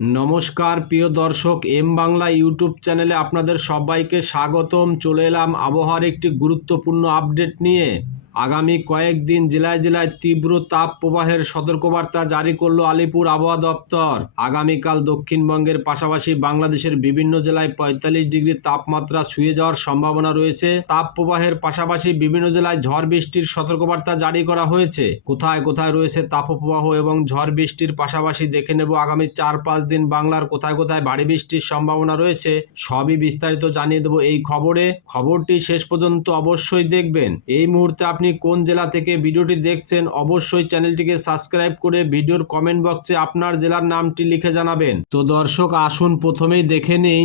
নমস্কার, প্রিয় দর্শক, এম বাংলা ইউটিউব চ্যানেলে আপনাদের সবাইকে স্বাগতম। চলে এলাম আবহাওয়ার একটি গুরুত্বপূর্ণ আপডেট নিয়ে। আগামী কয়েকদিন জেলায় জেলায় তীব্র তাপ প্রবাহের সতর্কবার্তা জারি করল আলিপুর আবহাওয়া দপ্তর। আগামীকাল দক্ষিণবঙ্গের পাশাপাশি বাংলাদেশের বিভিন্ন জেলায় পঁয়তাল্লিশ ডিগ্রি তাপমাত্রা ছুঁয়ে যাওয়ার সম্ভাবনা রয়েছে। তাপ প্রবাহের পাশাপাশি বিভিন্ন জেলায় ঝড় বৃষ্টির সতর্কবার্তা জারি করা হয়েছে। কোথায় কোথায় রয়েছে তাপপ্রবাহ এবং ঝড় বৃষ্টির পাশাপাশি দেখে নেব আগামী চার পাঁচ দিন বাংলার কোথায় কোথায় ভারী বৃষ্টির সম্ভাবনা রয়েছে, সবই বিস্তারিত জানিয়ে দেবো এই খবরে। খবরটি শেষ পর্যন্ত অবশ্যই দেখবেন। এই মুহূর্তে আপনি কোন জেলা থেকে ভিডিওটি দেখছেন, অবশ্যই চ্যানেলটিকে সাবস্ক্রাইব করে ভিডিওর কমেন্ট বক্সে আপনার জেলার নামটি লিখে জানাবেন। তো দর্শক, আসুন প্রথমেই দেখে নেই,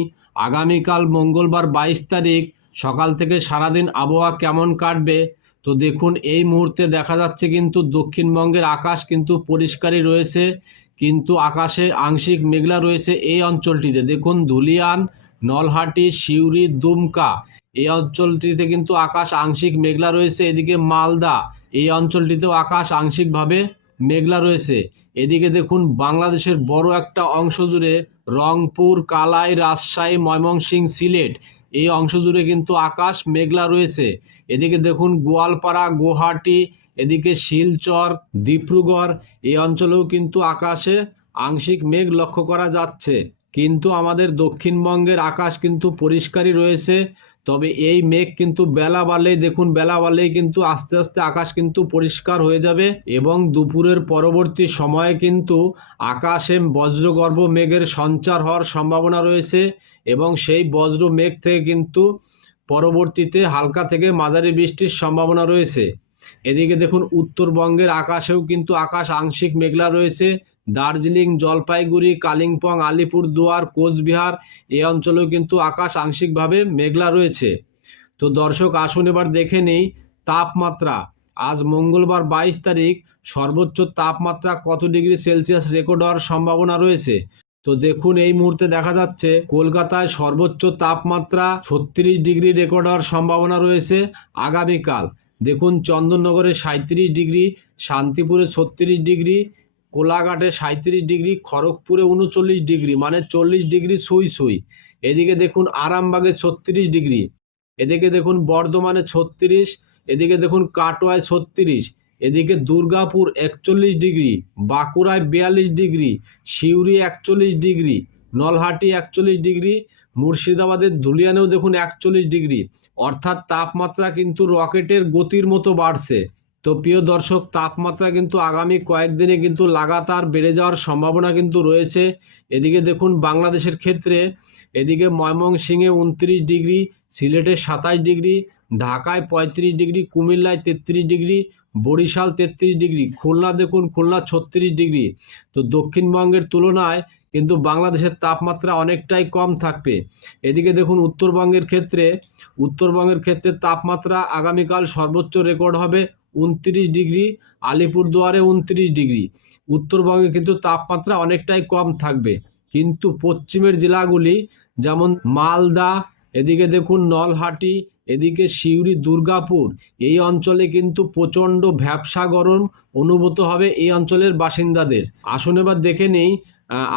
আগামীকাল মঙ্গলবার বাইশ তারিখ, সকাল থেকে সারাদিন আবহাওয়া কেমন কাটবে? তো দেখুন, এই মুহূর্তে দেখা যাচ্ছে কিন্তু দক্ষিণবঙ্গের আকাশ কিন্তু পরিষ্কারই রয়েছে, কিন্তু আকাশে আংশিক মেঘলা রয়েছে এই অঞ্চলটিতে। দেখুন, ধুলিয়ান, নলহাটি, সিউড়ি, দুমকা। এই অঞ্চলটিতে কিন্তু আকাশ আংশিক মেঘলা রয়েছে, এদিকে মালদা, এই অঞ্চলটিতেও আকাশ আংশিকভাবে মেঘলা রয়েছে। এদিকে দেখুন, বাংলাদেশের বড় একটা অংশ জুড়ে রংপুর, কালাই, রাজশাহী ময়মনসিংহ সিলেট, এই অংশ জুড়ে কিন্তু আকাশ মেঘলা রয়েছে। এদিকে দেখুন, গোয়ালপাড়া, গুয়াহাটি, এদিকে শিলচর, ডিব্রুগড়, এই অঞ্চলেও কিন্তু আকাশে আংশিক মেঘ লক্ষ্য করা যাচ্ছে। কিন্তু আমাদের দক্ষিণবঙ্গের আকাশ কিন্তু পরিষ্কারই রয়েছে। তবে এই মেঘ কিন্তু বেলা বাড়লেই দেখুন, বেলা বাড়লেই কিন্তু আস্তে আস্তে আকাশ কিন্তু পরিষ্কার হয়ে যাবে এবং দুপুরের পরবর্তী সময়ে কিন্তু আকাশে বজ্রগর্ভ মেঘের সঞ্চার হওয়ার সম্ভাবনা রয়েছে এবং সেই বজ্র মেঘ থেকে কিন্তু পরবর্তীতে হালকা থেকে মাঝারি বৃষ্টির সম্ভাবনা রয়েছে। এদিকে দেখুন, উত্তরবঙ্গের আকাশেও কিন্তু আকাশ আংশিক মেঘলা রয়েছে। দার্জিলিং, জলপাইগুড়ি, কালিম্পং, আলিপুরদুয়ার, কোচবিহার, এই অঞ্চলেও কিন্তু আকাশ আংশিকভাবে মেঘলা রয়েছে। তো দর্শক, আসুন এবার দেখে নেই তাপমাত্রা। আজ মঙ্গলবার বাইশ তারিখ, সর্বোচ্চ তাপমাত্রা কত ডিগ্রি সেলসিয়াস রেকর্ড হওয়ার সম্ভাবনা রয়েছে? তো দেখুন, এই মুহূর্তে দেখা যাচ্ছে কলকাতায় সর্বোচ্চ তাপমাত্রা ছত্রিশ ডিগ্রি রেকর্ড হওয়ার সম্ভাবনা রয়েছে আগামীকাল। দেখুন, চন্দননগরে সাঁত্রিশ ডিগ্রি, শান্তিপুরে ছত্রিশ ডিগ্রি কোলাঘাটে সাঁত্রিশ ডিগ্রি, খড়গপুরে উনচল্লিশ ডিগ্রি মানে চল্লিশ ডিগ্রি সুই সুই। এদিকে দেখুন আরামবাগে ছত্রিশ ডিগ্রি, এদিকে দেখুন বর্ধমানে ছত্রিশ, এদিকে দেখুন কাটোয়ায় ছত্রিশ, এদিকে দুর্গাপুর একচল্লিশ ডিগ্রি, বাঁকুড়ায় বিয়াল্লিশ ডিগ্রি, সিউড়ি একচল্লিশ ডিগ্রি, নলহাটি একচল্লিশ ডিগ্রি, মুর্শিদাবাদের ধুলিয়ানেও দেখুন একচল্লিশ ডিগ্রি। অর্থাৎ তাপমাত্রা কিন্তু রকেটের গতির মতো বাড়ছে। তো প্রিয় দর্শক, তাপমাত্রা কিন্তু আগামী কয়েকদিনে কিন্তু লাগাতার বেড়ে যাওয়ার সম্ভাবনা কিন্তু রয়েছে। এদিকে দেখুন, বাংলাদেশের ক্ষেত্রে এদিকে ময়মনসিংহে উনত্রিশ ডিগ্রি, সিলেটে সাতাশ ডিগ্রি, ঢাকায় পঁয়ত্রিশ ডিগ্রি, কুমিল্লায় তেত্রিশ ডিগ্রি, বরিশাল তেত্রিশ ডিগ্রি, খুলনা দেখুন, খুলনা ছত্রিশ ডিগ্রি। তো দক্ষিণবঙ্গের তুলনায় কিন্তু বাংলাদেশের তাপমাত্রা অনেকটাই কম থাকবে। এদিকে দেখুন, উত্তরবঙ্গের ক্ষেত্রে উত্তরবঙ্গের ক্ষেত্রে তাপমাত্রা আগামীকাল সর্বোচ্চ রেকর্ড হবে উনত্রিশ ডিগ্রি, আলিপুরদুয়ারে উনত্রিশ ডিগ্রি। উত্তরবঙ্গে কিন্তু তাপমাত্রা অনেকটাই কম থাকবে। কিন্তু পশ্চিমের জেলাগুলি যেমন মালদা, এদিকে দেখুন নলহাটি, এদিকে সিউড়ি, দুর্গাপুর, এই অঞ্চলে কিন্তু প্রচণ্ড ভ্যাবসা গরম অনুভূত হবে এই অঞ্চলের বাসিন্দাদের। আসুন এবার দেখে নেই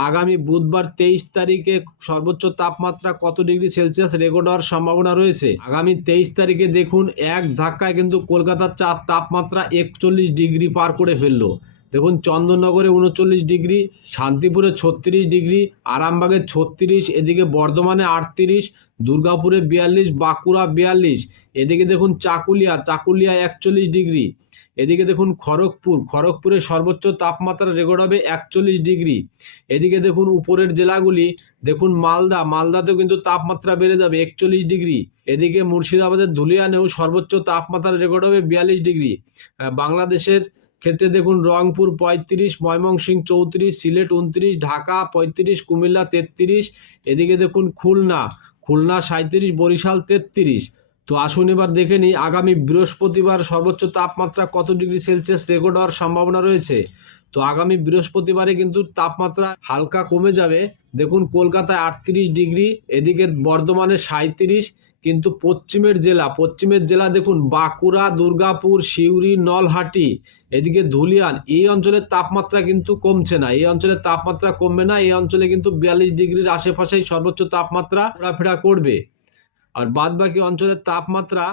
আগামী বুধবার তেইশ তারিখে সর্বোচ্চ তাপমাত্রা কত ডিগ্রি সেলসিয়াস রেকর্ড হওয়ার সম্ভাবনা রয়েছে? আগামী তেইশ তারিখে দেখুন, এক ধাক্কায় কিন্তু কলকাতার চাপ তাপমাত্রা একচল্লিশ ডিগ্রি পার করে ফেলল। দেখুন, চন্দননগরে উনচল্লিশ ডিগ্রি, শান্তিপুরে ছত্রিশ ডিগ্রি, আরামবাগে ছত্রিশ, এদিকে বর্ধমানে আটত্রিশ, দুর্গাপুরে বিয়াল্লিশ, বাঁকুড়া বিয়াল্লিশ। এদিকে দেখুন, চাকুলিয়া চাকুলিয়া একচল্লিশ ডিগ্রি। এদিকে দেখুন খড়গপুর। খড়গপুরে সর্বোচ্চ তাপমাত্রা রেকর্ড হবে একচল্লিশ ডিগ্রি। এদিকে দেখুন উপরের জেলাগুলি, দেখুন মালদা। মালদাতেও কিন্তু তাপমাত্রা বেড়ে যাবে একচল্লিশ ডিগ্রি। এদিকে মুর্শিদাবাদের ধুলিয়ানেও সর্বোচ্চ তাপমাত্রা রেকর্ড হবে বিয়াল্লিশ ডিগ্রি। বাংলাদেশের ক্ষেত্রে দেখুন রংপুর পঁয়ত্রিশ, ময়মনসিংহ চৌত্রিশ, সিলেট উনত্রিশ, ঢাকা পঁয়ত্রিশ, কুমিল্লা তেত্রিশ। এদিকে দেখুন খুলনা খুলনা সাঁত্রিশ বরিশাল তেত্রিশ। তো আসুন এবার দেখে নিই, আগামী বৃহস্পতিবার সর্বোচ্চ তাপমাত্রা কত ডিগ্রি সেলসিয়াস রেকর্ড হওয়ার সম্ভাবনা রয়েছে? তো আগামী বৃহস্পতিবারে কিন্তু তাপমাত্রা হালকা কমে যাবে। দেখুন, কলকাতায় আটত্রিশ ডিগ্রি, এদিকে বর্ধমানে সাঁত্রিশ কিন্তু পশ্চিমের জেলা পশ্চিমের জেলা দেখুন, বাঁকুড়া, দুর্গাপুর, সিউড়ি, নলহাটি, এদিকে ধুলিয়ান, এই অঞ্চলের তাপমাত্রা কিন্তু কমছে না। এই অঞ্চলের তাপমাত্রা কমবে না, এই অঞ্চলে কিন্তু বিয়াল্লিশ ডিগ্রির আশেপাশেই সর্বোচ্চ তাপমাত্রা ঘোরাফেরা করবে। আর বাদ বাকি অঞ্চলের তাপমাত্রা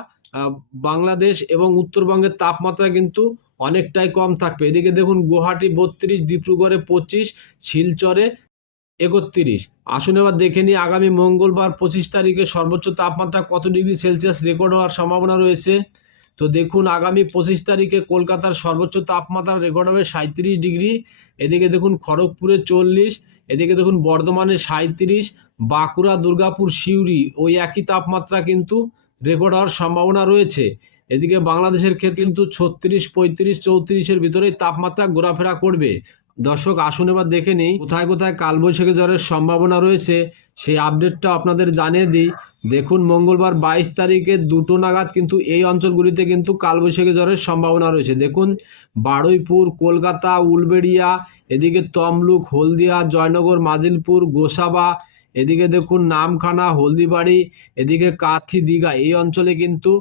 বাংলাদেশ এবং উত্তরবঙ্গের তাপমাত্রা কিন্তু অনেকটাই কম থাকবে। এদিকে দেখুন, গুয়াহাটি বত্রিশ, ডিব্রুগড়ে পঁচিশ, শিলচরে একত্রিশ। আসুন এবার দেখে নিই, আগামী মঙ্গলবার পঁচিশ তারিখে সর্বোচ্চ তাপমাত্রা কত ডিগ্রি সেলসিয়াস রেকর্ড হওয়ার সম্ভাবনা রয়েছে? তো দেখুন, আগামী পঁচিশ তারিখে কলকাতার সর্বোচ্চ তাপমাত্রা রেকর্ড হবে সাঁত্রিশ ডিগ্রি। এদিকে দেখুন, খড়গপুরে চল্লিশ এদিকে দেখুন বর্ধমানে সাঁত্রিশ বাঁকুড়া, দুর্গাপুর, সিউড়ি, ওই একই তাপমাত্রা কিন্তু রেকর্ড হওয়ার সম্ভাবনা রয়েছে। এদিকে বাংলাদেশের ক্ষেত্রে কিন্তু ছত্রিশ, পঁয়ত্রিশ, চৌত্রিশের ভিতরেই তাপমাত্রা ঘোরাফেরা করবে। দর্শক, আসুন এবার দেখে নিই, কোথায় কোথায় কালবৈশাখী জ্বরের সম্ভাবনা রয়েছে, সেই আপডেটটা আপনাদের জানিয়ে দিই। দেখুন, মঙ্গলবার বাইশ তারিখে দুটো নাগাদ কিন্তু এই অঞ্চলগুলিতে কিন্তু কালবৈশাখী জ্বরের সম্ভাবনা রয়েছে। দেখুন, বারুইপুর, কলকাতা, উলবেড়িয়া, এদিকে তমলুক, হলদিয়া, জয়নগর, মাজিলপুর, গোসাবা, এদিকে দেখুন, নামখানা, হলদিবাড়ি, এদিকে কাথি, দীঘা, এই অঞ্চলে কিন্তু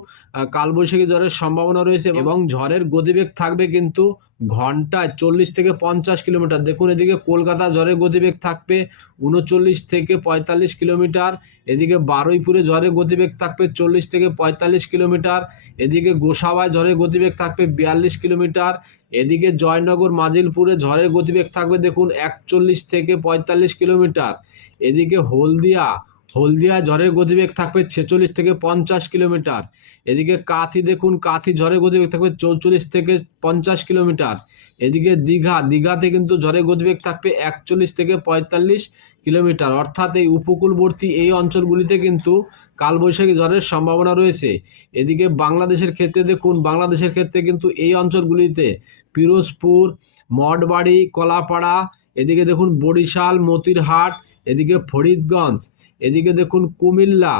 কালবৈশাখী জ্বরের সম্ভাবনা রয়েছে এবং ঝড়ের গতিবেগ থাকবে কিন্তু ঘন্টায় চল্লিশ থেকে পঞ্চাশ কিলোমিটার। দেখুন এদিকে কলকাতা ঝড়ের গতিবেগ থাকবে, উনচল্লিশ থেকে পঁয়তাল্লিশ কিলোমিটার। এদিকে বারুইপুরে ঝড়ের গতিবেগ থাকবে, চল্লিশ থেকে পঁয়তাল্লিশ কিলোমিটার। এদিকে গোসাবায় ঝড়ের গতিবেগ থাকবে, বিয়াল্লিশ কিলোমিটার। এদিকে জয়নগর, মাজিলপুরে ঝড়ের গতিবেগ থাকবে, দেখুন একচল্লিশ থেকে পঁয়তাল্লিশ কিলোমিটার। এদিকে হলদিয়া হলদিয়া ঝড়ের গতিবেগ থাকবে ছেচল্লিশ থেকে পঞ্চাশ কিলোমিটার। এদিকে কাথি দেখুন, কাথি ঝড়ের গতিবেগ থাকবে চৌচল্লিশ থেকে পঞ্চাশ কিলোমিটার। এদিকে দীঘা, দীঘাতে কিন্তু ঝড়ের গতিবেগ থাকবে একচল্লিশ থেকে পঁয়তাল্লিশ কিলোমিটার। অর্থাৎ এই উপকূলবর্তী এই অঞ্চলগুলিতে কিন্তু কালবৈশাখী ঝড়ের সম্ভাবনা রয়েছে। এদিকে বাংলাদেশের ক্ষেত্রে দেখুন, বাংলাদেশের ক্ষেত্রে কিন্তু এই অঞ্চলগুলিতে পিরোজপুর, মঠবাড়ি, কলাপাড়া, এদিকে দেখুন বরিশাল, মতিরহাট, এদিকে ফরিদগঞ্জ এদিকে দেখুন কুমিল্লা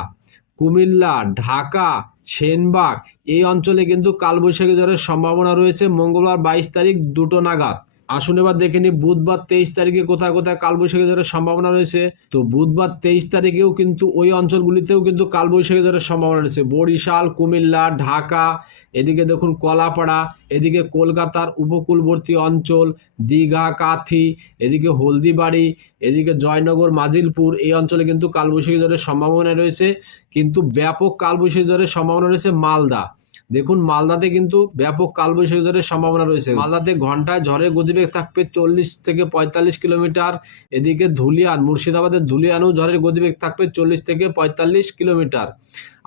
কুমিল্লা, ঢাকা, সেনবাগ, এই অঞ্চলে কিন্তু কালবৈশাখী জ্বরের সম্ভাবনা রয়েছে। মঙ্গলবার বাইশ তারিখ দুটো নাগাদ। আসুন এবার দেখে নিই, বুধবার তেইশ তারিখে কোথায় কোথায় কালবৈশাখী ঝড়ের সম্ভাবনা রয়েছে। তো বুধবার তেইশ তারিখেও কিন্তু ওই অঞ্চলগুলিতেও কিন্তু কালবৈশাখী ঝড়ের সম্ভাবনা রয়েছে। বরিশাল, কুমিল্লা, ঢাকা, এদিকে দেখুন কলাপাড়া, এদিকে কলকাতার উপকূলবর্তী অঞ্চল, দীঘা, কাথি, এদিকে হলদিবাড়ি, এদিকে জয়নগর, মাজিলপুর, এই অঞ্চলে কিন্তু কালবৈশাখী ঝড়ের সম্ভাবনা রয়েছে। কিন্তু ব্যাপক কালবৈশাখী ঝড়ের সম্ভাবনা রয়েছে মালদা। দেখুন, মালদাতে কিন্তু ব্যাপক কালবৈশাখী ঝড়ের সম্ভাবনা রয়েছে। মালদাতে ঘন্টায় ঝড়ের গতিবেগ থাকবে চল্লিশ থেকে পঁয়তাল্লিশ কিলোমিটার। এদিকে ধুলিয়ান, মুর্শিদাবাদের ধুলিয়ানেও ঝড়ের গতিবেগ থাকবে চল্লিশ থেকে পঁয়তাল্লিশ কিলোমিটার।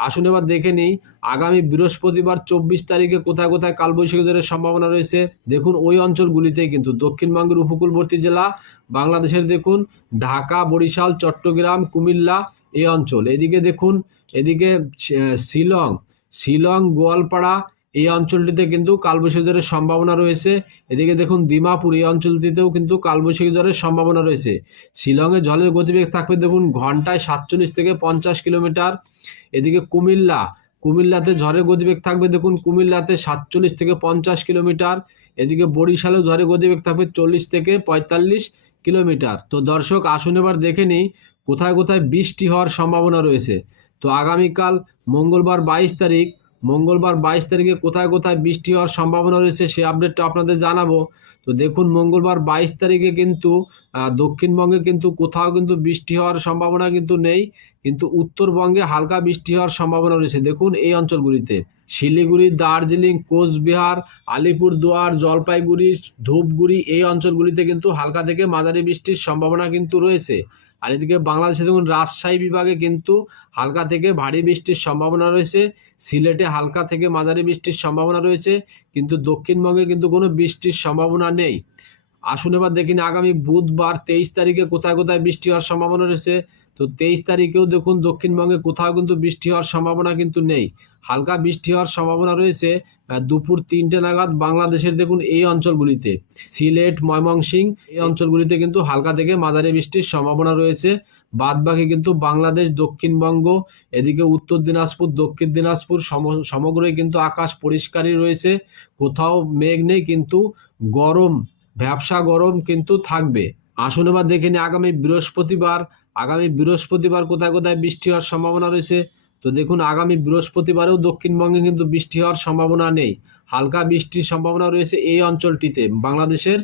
আসুন এবার দেখে নিই, আগামী বৃহস্পতিবার চব্বিশ তারিখে কোথায় কোথায় কালবৈশাখী ঝড়ের সম্ভাবনা রয়েছে? দেখুন, ওই অঞ্চলগুলিতেই কিন্তু দক্ষিণবঙ্গের উপকূলবর্তী জেলা, বাংলাদেশের দেখুন, ঢাকা, বরিশাল, চট্টগ্রাম, কুমিল্লা এই অঞ্চল। এদিকে দেখুন, এদিকে শিলং শিলং, গোয়ালপাড়া এই অঞ্চলটিতে কিন্তু কালবৈশাখী জ্বরের সম্ভাবনা রয়েছে। এদিকে দেখুন, দিমাপুর এই অঞ্চলটিতেও কিন্তু কালবৈশাখী ঝড়ের সম্ভাবনা রয়েছে। শিলংয়ে জলের গতিবেগ থাকবে দেখুন, ঘন্টায় সাতচল্লিশ থেকে পঞ্চাশ কিলোমিটার। এদিকে কুমিল্লা, কুমিল্লাতে ঝড়ের গতিবেগ থাকবে দেখুন, কুমিল্লাতে সাতচল্লিশ থেকে পঞ্চাশ কিলোমিটার। এদিকে বরিশালেও ঝড়ের গতিবেগ থাকবে চল্লিশ থেকে পঁয়তাল্লিশ কিলোমিটার। তো দর্শক, আসুন এবার দেখে নিই, কোথায় কোথায় বৃষ্টি হওয়ার সম্ভাবনা রয়েছে। তো আগামীকাল মঙ্গলবার বাইশ তারিখ, মঙ্গলবার বাইশ তারিখে কোথায় কোথায় বৃষ্টি হওয়ার সম্ভাবনা রয়েছে সেই আপডেটটা আপনাদের জানাব। তো দেখুন, মঙ্গলবার বাইশ তারিখে কিন্তু দক্ষিণবঙ্গে কিন্তু কোথাও কিন্তু বৃষ্টি হওয়ার সম্ভাবনা কিন্তু নেই, কিন্তু উত্তরবঙ্গে হালকা বৃষ্টি হওয়ার সম্ভাবনা রয়েছে। দেখুন, এই অঞ্চলগুলিতে শিলিগুড়ি, দার্জিলিং, কোচবিহার, আলিপুরদুয়ার, জলপাইগুড়ি, ধূপগুড়ি, এই অঞ্চলগুলিতে কিন্তু হালকা থেকে মাঝারি বৃষ্টির সম্ভাবনা কিন্তু রয়েছে। আর এদিকে বাংলাদেশে দেখুন রাজশাহী বিভাগে কিন্তু হালকা থেকে ভারী বৃষ্টির সম্ভাবনা রয়েছে। সিলেটে হালকা থেকে মাঝারি বৃষ্টির সম্ভাবনা রয়েছে, কিন্তু দক্ষিণবঙ্গে কিন্তু কোনো বৃষ্টির সম্ভাবনা নেই। আসুন এবার দেখিনি আগামী বুধবার তেইশ তারিখে কোথায় কোথায় বৃষ্টি হওয়ার সম্ভাবনা রয়েছে। তো তেইশ তারিখেও দেখুন দক্ষিণবঙ্গে কোথাও কিন্তু বৃষ্টি হওয়ার সম্ভাবনা কিন্তু নেই। হালকা বৃষ্টি হওয়ার সম্ভাবনা রয়েছে দুপুর তিনটে নাগাদ বাংলাদেশের দেখুন এই অঞ্চলগুলিতে। সিলেট ময়মনসিংহ এই অঞ্চলগুলিতে কিন্তু হালকা থেকে মাঝারি বৃষ্টির সম্ভাবনা রয়েছে। বাদ বাকি কিন্তু বাংলাদেশ, দক্ষিণবঙ্গ, এদিকে উত্তর দিনাজপুর, দক্ষিণ দিনাজপুর সম- সমগ্রই কিন্তু আকাশ পরিষ্কারই রয়েছে। কোথাও মেঘ নেই কিন্তু গরম, ব্যবসা গরম কিন্তু থাকবে। আসুন এবার দেখে নিই আগামী বৃহস্পতিবার আগামী বৃহস্পতিবার কোথায় কোথায় বৃষ্টি হওয়ার সম্ভাবনা রয়েছে? তো দেখুন, আগামী বৃহস্পতিবারেও দক্ষিণবঙ্গে কিন্তু বৃষ্টি হওয়ার সম্ভাবনা নেই। হালকা বৃষ্টির সম্ভাবনা রয়েছে এই অঞ্চলটিতে। বাংলাদেশের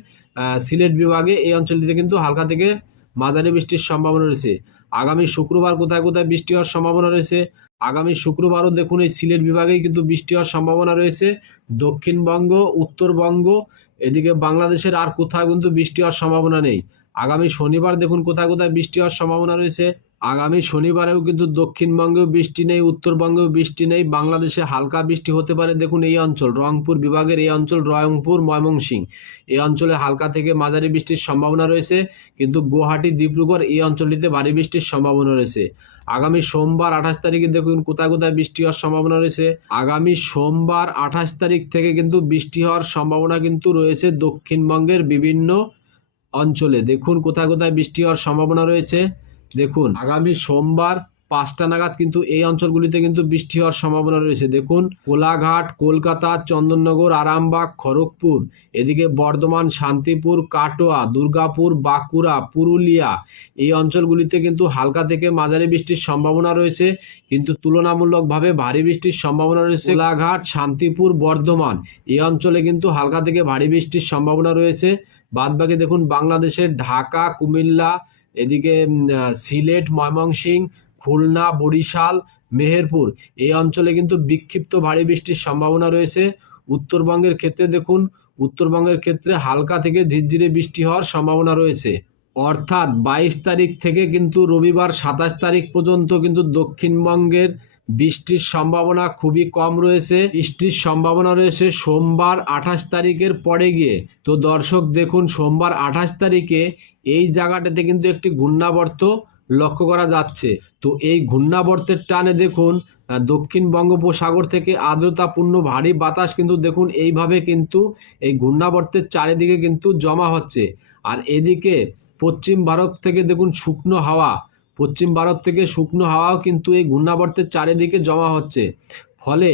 সিলেট বিভাগে এই অঞ্চলটিতে কিন্তু হালকা থেকে মাঝারি বৃষ্টির সম্ভাবনা রয়েছে। আগামী শুক্রবার কোথায় কোথায় বৃষ্টি হওয়ার সম্ভাবনা রয়েছে? আগামী শুক্রবারও দেখুন এই সিলেট বিভাগেই কিন্তু বৃষ্টি হওয়ার সম্ভাবনা রয়েছে। দক্ষিণবঙ্গ, উত্তরবঙ্গ, এদিকে বাংলাদেশের আর কোথাও কিন্তু বৃষ্টি হওয়ার সম্ভাবনা নেই। আগামী শনিবার দেখুন কোথায় কোথায় বৃষ্টি হওয়ার সম্ভাবনা রয়েছে। আগামী শনিবারেও কিন্তু দক্ষিণবঙ্গেও বৃষ্টি নেই, উত্তরবঙ্গেও বৃষ্টি নেই, বাংলাদেশে হালকা বৃষ্টি হতে পারে। দেখুন এই অঞ্চল, রংপুর বিভাগের এই অঞ্চল, রংপুর, ময়মনসিংহ, এই অঞ্চলে হালকা থেকে মাঝারি বৃষ্টির সম্ভাবনা রয়েছে। কিন্তু গুয়াহাটি, ডিব্রুগড় এই অঞ্চলটিতে ভারী বৃষ্টির সম্ভাবনা রয়েছে। আগামী সোমবার আঠাশ তারিখে দেখুন কোথায় কোথায় বৃষ্টি হওয়ার সম্ভাবনা রয়েছে। আগামী সোমবার আঠাশ তারিখ থেকে কিন্তু বৃষ্টি হওয়ার সম্ভাবনা কিন্তু রয়েছে দক্ষিণবঙ্গের বিভিন্ন অঞ্চলে। দেখুন কোথায় কোথায় বৃষ্টি হওয়ার সম্ভাবনা রয়েছে। দেখুন আগামী সোমবার পাঁচটা নাগাদ কিন্তু এই অঞ্চলগুলিতে কিন্তু বৃষ্টি হওয়ার সম্ভাবনা রয়েছে। দেখুন, কোলাঘাট, কলকাতা, চন্দননগর, আরামবাগ, খড়গপুর, এদিকে বর্ধমান, শান্তিপুর, কাটোয়া, দুর্গাপুর, বাঁকুড়া, পুরুলিয়া, এই অঞ্চলগুলিতে কিন্তু হালকা থেকে মাঝারি বৃষ্টির সম্ভাবনা রয়েছে। কিন্তু তুলনামূলকভাবে ভারী বৃষ্টির সম্ভাবনা রয়েছে। কোলাঘাট, শান্তিপুর, বর্ধমান, এই অঞ্চলে কিন্তু হালকা থেকে ভারী বৃষ্টির সম্ভাবনা রয়েছে। বাদবাকি দেখুন, বাংলাদেশের ঢাকা, কুমিল্লা, এদিকে সিলেট, ময়মনসিংহ খুলনা, বরিশাল, মেহেরপুর। এই অঞ্চলে কিন্তু বিক্ষিপ্ত ভারী বৃষ্টির সম্ভাবনা রয়েছে। উত্তরবঙ্গের ক্ষেত্রে দেখুন, উত্তরবঙ্গের ক্ষেত্রে হালকা থেকে ঝিরঝিরে বৃষ্টি হওয়ার সম্ভাবনা রয়েছে। অর্থাৎ বাইশ তারিখ থেকে কিন্তু রবিবার সাতাশ তারিখ পর্যন্ত কিন্তু দক্ষিণবঙ্গের বৃষ্টির সম্ভাবনা খুবই কম রয়েছে। বৃষ্টির সম্ভাবনা রয়েছে সোমবার আঠাশ তারিখের পরে গিয়ে। তো দর্শক, দেখুন, সোমবার আঠাশ তারিখে এই জায়গাটাতে কিন্তু একটি ঘূর্ণাবর্ত লক্ষ্য করা যাচ্ছে। তো এই ঘূর্ণাবর্তের টানে দেখুন দক্ষিণ বঙ্গোপসাগর থেকে আর্দ্রতাপূর্ণ ভারী বাতাস কিন্তু দেখুন, এইভাবে কিন্তু এই ঘূর্ণাবর্তের চারিদিকে কিন্তু জমা হচ্ছে। আর এদিকে পশ্চিম ভারত থেকে দেখুন, শুকনো হাওয়া, পশ্চিম ভারত থেকে শুকনো হাওয়াও কিন্তু এই ঘূর্ণাবর্তের চারিদিকে জমা হচ্ছে। ফলে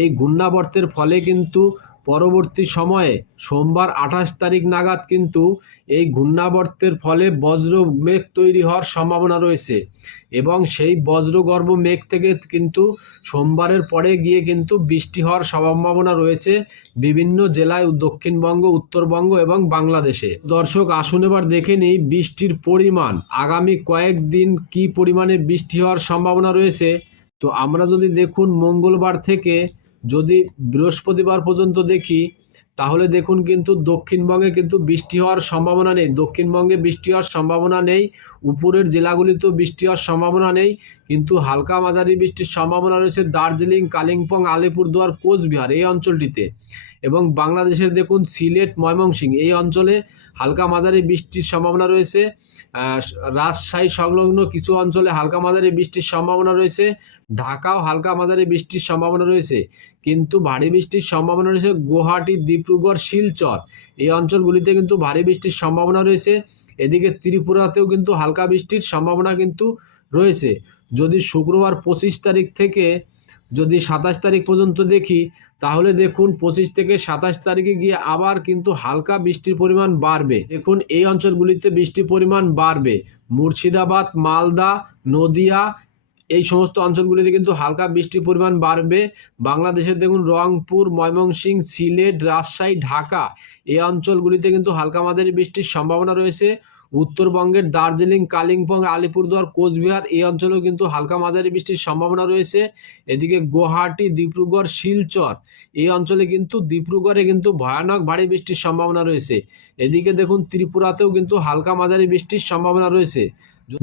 এই ঘূর্ণাবর্তের ফলে কিন্তু পরবর্তী সময়ে সোমবার আঠাশ তারিখ নাগাদ কিন্তু এই ঘূর্ণাবর্তের ফলে বজ্র মেঘ তৈরি হওয়ার সম্ভাবনা রয়েছে এবং সেই বজ্রগর্ভ মেঘ থেকে কিন্তু সোমবারের পরে গিয়ে কিন্তু বৃষ্টি হওয়ার সম্ভাবনা রয়েছে বিভিন্ন জেলায় দক্ষিণবঙ্গ, উত্তরবঙ্গ এবং বাংলাদেশে। দর্শক, আসুন এবার দেখে নিই বৃষ্টির পরিমাণ। আগামী কয়েকদিন কি পরিমাণে বৃষ্টি হওয়ার সম্ভাবনা রয়েছে? তো আমরা যদি দেখুন মঙ্গলবার থেকে যদি বৃহস্পতিবার পর্যন্ত দেখি, তাহলে দেখুন কিন্তু দক্ষিণবঙ্গে কিন্তু বৃষ্টি হওয়ার সম্ভাবনা নেই। দক্ষিণবঙ্গে বৃষ্টি হওয়ার সম্ভাবনা নেই, উপরের জেলাগুলিতেও বৃষ্টি হওয়ার সম্ভাবনা নেই, কিন্তু হালকা মাঝারি বৃষ্টির সম্ভাবনা রয়েছে দার্জিলিং, কালিম্পং, আলিপুরদুয়ার, কোচবিহার এই অঞ্চলটিতে। এবং বাংলাদেশের দেখুন সিলেট ময়মনসিংহ এই অঞ্চলে হালকা মাঝারি বৃষ্টির সম্ভাবনা রয়েছে। রাজশাহী সংলগ্ন কিছু অঞ্চলে হালকা মাঝারি বৃষ্টির সম্ভাবনা রয়েছে। ঢাকাও হালকা মাঝারি বৃষ্টির সম্ভাবনা রয়েছে, কিন্তু ভারী বৃষ্টির সম্ভাবনা রয়েছে গুয়াহাটি, ডিব্রুগড়, শিলচর। এই অঞ্চলগুলিতে কিন্তু ভারী বৃষ্টির সম্ভাবনা রয়েছে। এদিকে ত্রিপুরাতেও কিন্তু হালকা বৃষ্টির সম্ভাবনা কিন্তু রয়েছে। যদি শুক্রবার পঁচিশ তারিখ থেকে যদি সাতাশ তারিখ পর্যন্ত দেখি, তাহলে দেখুন পঁচিশ থেকে সাতাশ তারিখে গিয়ে আবার কিন্তু হালকা বৃষ্টির পরিমাণ বাড়বে। দেখুন এই অঞ্চলগুলিতে বৃষ্টির পরিমাণ বাড়বে। মুর্শিদাবাদ, মালদা, নদিয়া এই সমস্ত অঞ্চলগুলিতে কিন্তু হালকা বৃষ্টির পরিমাণ বাড়বে। বাংলাদেশের দেখুন, রংপুর, ময়মনসিংহ, সিলেট, রাজশাহী, ঢাকা এই অঞ্চলগুলিতে কিন্তু হালকা মাঝারি বৃষ্টির সম্ভাবনা রয়েছে। উত্তরবঙ্গের দার্জিলিং, কালিম্পং, আলিপুরদুয়ার, কোচবিহার এই অঞ্চলেও কিন্তু হালকা মাঝারি বৃষ্টির সম্ভাবনা রয়েছে। এদিকে গুয়াহাটি, ডিব্রুগড়, শিলচর এই অঞ্চলে কিন্তু, ডিব্রুগড়ে কিন্তু ভয়ানক ভারী বৃষ্টির সম্ভাবনা রয়েছে। এদিকে দেখুন, ত্রিপুরাতেও কিন্তু হালকা মাঝারি বৃষ্টির সম্ভাবনা রয়েছে।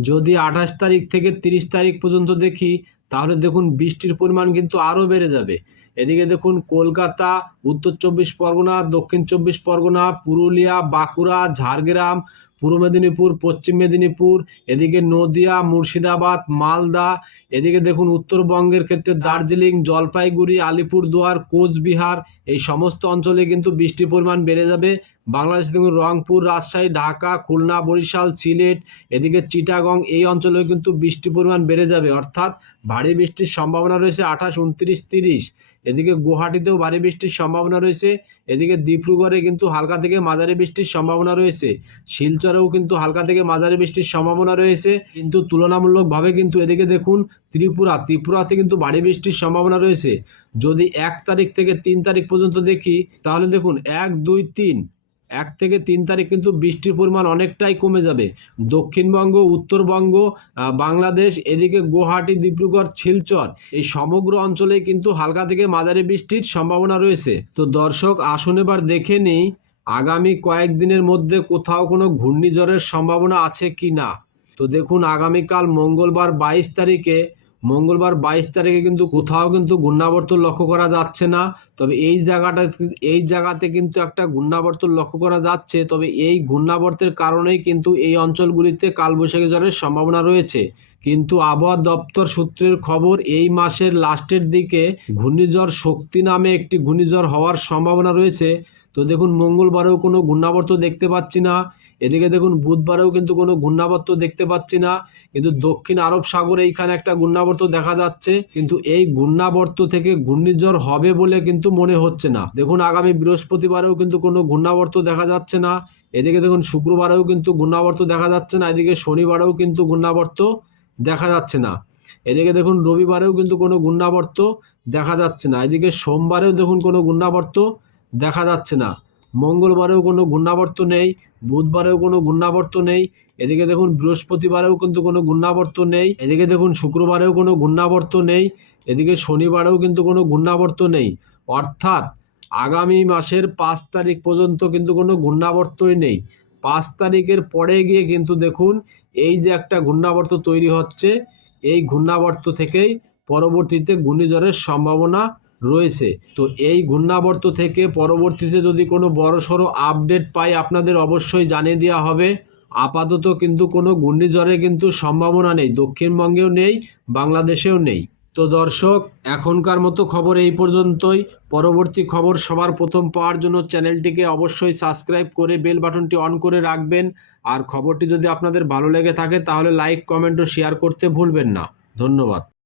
যদি আঠাশ তারিখ থেকে তিরিশ তারিখ পর্যন্ত দেখি, তাহলে দেখুন বৃষ্টির পরিমাণ কিন্তু আরও বেড়ে যাবে। এদিকে দেখুন কলকাতা, উত্তর চব্বিশ পরগনা, দক্ষিণ চব্বিশ পরগনা, পুরুলিয়া, বাঁকুড়া, ঝাড়গ্রাম পূর্ব মেদিনীপুর, পশ্চিম মেদিনীপুর, এদিকে নদিয়া, মুর্শিদাবাদ, মালদা, এদিকে দেখুন উত্তরবঙ্গের ক্ষেত্রে দার্জিলিং, জলপাইগুড়ি, আলিপুরদুয়ার, কোচবিহার, এই সমস্ত অঞ্চলে কিন্তু বৃষ্টির পরিমাণ বেড়ে যাবে। বাংলাদেশ দেখুন রংপুর, রাজশাহী, ঢাকা, খুলনা, বরিশাল, সিলেট, এদিকে চিটাগং, এই অঞ্চলেও কিন্তু বৃষ্টির পরিমাণ বেড়ে যাবে। অর্থাৎ ভারী বৃষ্টির সম্ভাবনা রয়েছে আঠাশ, উনত্রিশ, তিরিশ। এদিকে গুয়াহাটিতেও ভারী বৃষ্টির সম্ভাবনা রয়েছে, এদিকে ডিব্রুগড়ে কিন্তু হালকা থেকে মাঝারি বৃষ্টির সম্ভাবনা রয়েছে, শিলচরেও কিন্তু হালকা থেকে মাঝারি বৃষ্টির সম্ভাবনা রয়েছে, কিন্তু তুলনামূলকভাবে কিন্তু এদিকে দেখুন ত্রিপুরা, ত্রিপুরাতে কিন্তু ভারী বৃষ্টির সম্ভাবনা রয়েছে। যদি এক তারিখ থেকে তিন তারিখ পর্যন্ত দেখি, তাহলে দেখুন এক, দুই, তিন এক থেকে তিন তারিখ কিন্তু বৃষ্টির পরিমাণ অনেকটাই কমে যাবে। দক্ষিণবঙ্গ, উত্তরবঙ্গ বাংলাদেশ, এদিকে গুয়াহাটি, ডিব্রুগড়, শিলচর এই সমগ্র অঞ্চলে কিন্তু হালকা থেকে মাঝারি বৃষ্টির সম্ভাবনা রয়েছে। তো দর্শক, আসুন এবার দেখে নিই আগামী কয়েকদিনের মধ্যে কোথাও কোনো ঘূর্ণিঝড়ের সম্ভাবনা আছে কি না তো দেখুন, আগামীকাল মঙ্গলবার বাইশ তারিখে মঙ্গলবার বাইশ তারিখে কিন্তু কোথাও কিন্তু ঘূর্ণাবর্তন লক্ষ্য করা যাচ্ছে না। তবে এই জায়গাটা, এই জায়গাতে কিন্তু একটা ঘূর্ণাবর্তন লক্ষ্য করা যাচ্ছে। তবে এই ঘূর্ণাবর্তের কারণেই কিন্তু এই অঞ্চলগুলিতে কালবৈশাখী ঝড়ের সম্ভাবনা রয়েছে। কিন্তু আবহাওয়া দপ্তর সূত্রের খবর, এই মাসের লাস্টের দিকে ঘূর্ণিঝড় শক্তি নামে একটি ঘূর্ণিঝড় হওয়ার সম্ভাবনা রয়েছে। তো দেখুন, মঙ্গলবারেও কোনো ঘূর্ণাবর্ত দেখতে পাচ্ছি না। এদিকে দেখুন বুধবারেও কিন্তু কোনো ঘূর্ণাবর্ত দেখতে পাচ্ছি না, কিন্তু দক্ষিণ আরব সাগরে এইখানে একটা ঘূর্ণাবর্ত দেখা যাচ্ছে, কিন্তু এই ঘূর্ণাবর্ত থেকে ঘূর্ণিঝড় হবে বলে কিন্তু মনে হচ্ছে না। দেখুন আগামী বৃহস্পতিবারেও কিন্তু কোনো ঘূর্ণাবর্ত দেখা যাচ্ছে না, এদিকে দেখুন শুক্রবারেও কিন্তু ঘূর্ণাবর্ত দেখা যাচ্ছে না, এদিকে শনিবারেও কিন্তু ঘূর্ণাবর্ত দেখা যাচ্ছে না। এদিকে দেখুন রবিবারেও কিন্তু কোনো ঘূর্ণাবর্ত দেখা যাচ্ছে না, এদিকে সোমবারেও দেখুন কোনো ঘূর্ণাবর্ত দেখা যাচ্ছে না। মঙ্গলবারেও কোনো ঘূর্ণাবর্ত নেই, বুধবারেও কোনো ঘূর্ণাবর্ত নেই, এদিকে দেখুন বৃহস্পতিবারেও কিন্তু কোনো ঘূর্ণাবর্ত নেই, এদিকে দেখুন শুক্রবারেও কোনো ঘূর্ণাবর্ত নেই, এদিকে শনিবারেও কিন্তু কোনো ঘূর্ণাবর্ত নেই। অর্থাৎ আগামী মাসের পাঁচ তারিখ পর্যন্ত কিন্তু কোনো ঘূর্ণাবর্তই নেই। পাঁচ তারিখের পরে গিয়ে কিন্তু দেখুন এই যে একটা ঘূর্ণাবর্ত তৈরি হচ্ছে, এই ঘূর্ণাবর্ত থেকেই পরবর্তীতে ঘূর্ণিঝড়ের সম্ভাবনা রয়েছে। তো এই ঘূর্ণাবর্ত থেকে পরবর্তীতে যদি কোনো বড়সড় আপডেট পাই, আপনাদের অবশ্যই জানিয়ে দেওয়া হবে। আপাতত কিন্তু কোনো ঘূর্ণিঝড়ে কিন্তু সম্ভাবনা নেই। দক্ষিণবঙ্গেও নেই, বাংলাদেশেও নেই। তো দর্শক, এখনকার মতো খবর এই পর্যন্তই। পরবর্তী খবর সবার প্রথম পাওয়ার জন্য চ্যানেলটিকে অবশ্যই সাবস্ক্রাইব করে বেল বাটনটি অন করে রাখবেন। আর খবরটি যদি আপনাদের ভালো লেগে থাকে, তাহলে লাইক, কমেন্ট ও শেয়ার করতে ভুলবেন না। ধন্যবাদ।